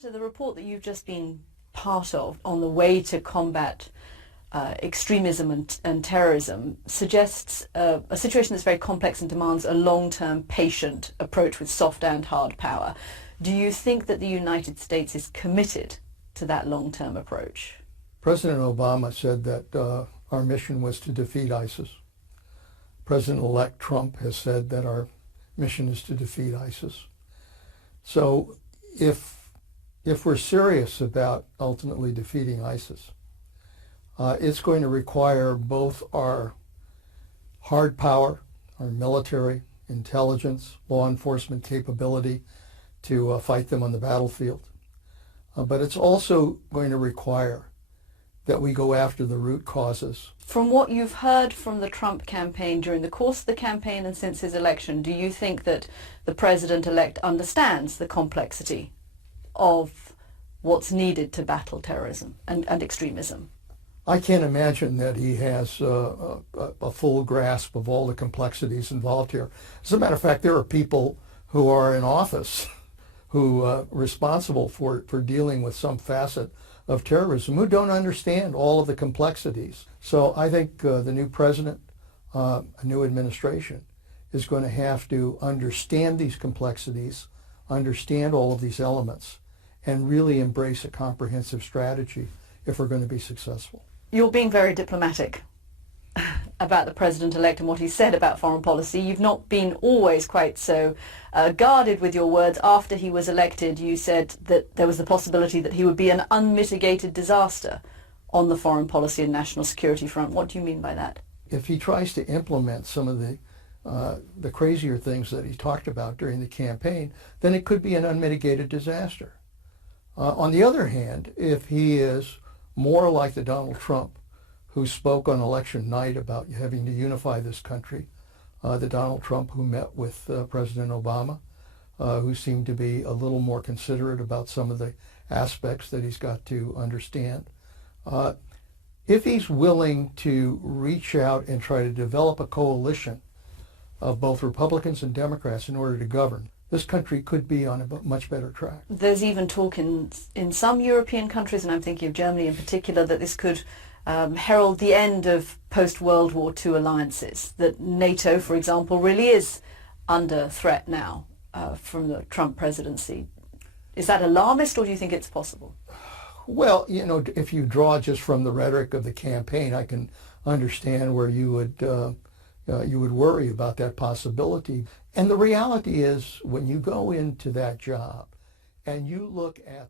So the report that you've just been part of on the way to combat extremism and terrorism suggests a situation that's very complex and demands a long-term, patient approach with soft and hard power. Do you think that the United States is committed to that long-term approach? President Obama said that our mission was to defeat ISIS. President-elect Trump has said that our mission is to defeat ISIS. So if we're serious about ultimately defeating ISIS, it's going to require both our hard power, our military, intelligence, law enforcement capability to fight them on the battlefield. But it's also going to require that we go after the root causes. From what you've heard from the Trump campaign during the course of the campaign and since his election, do you think that the president-elect understands the complexity of what's needed to battle terrorism and extremism? I can't imagine that he has a full grasp of all the complexities involved here. As a matter of fact, there are people who are in office who are responsible for dealing with some facet of terrorism who don't understand all of the complexities. So I think the new president, a new administration, is going to have to understand these complexities, understand all of these elements, and really embrace a comprehensive strategy if we're going to be successful. You're being very diplomatic about the president-elect and what he said about foreign policy. You've not been always quite so guarded with your words. After he was elected, you said that there was the possibility that he would be an unmitigated disaster on the foreign policy and national security front. What do you mean by that? If he tries to implement some of the crazier things that he talked about during the campaign, then it could be an unmitigated disaster. On the other hand, if he is more like the Donald Trump who spoke on election night about having to unify this country, the Donald Trump who met with President Obama, who seemed to be a little more considerate about some of the aspects that he's got to understand. If he's willing to reach out and try to develop a coalition of both Republicans and Democrats in order to govern, this country could be on a much better track. There's even talk in some European countries, and I'm thinking of Germany in particular, that this could herald the end of post-World War II alliances, that NATO, for example, really is under threat now from the Trump presidency. Is that alarmist, or do you think it's possible? Well, you know, if you draw just from the rhetoric of the campaign, I can understand where you would worry about that possibility. And the reality is, when you go into that job and you look at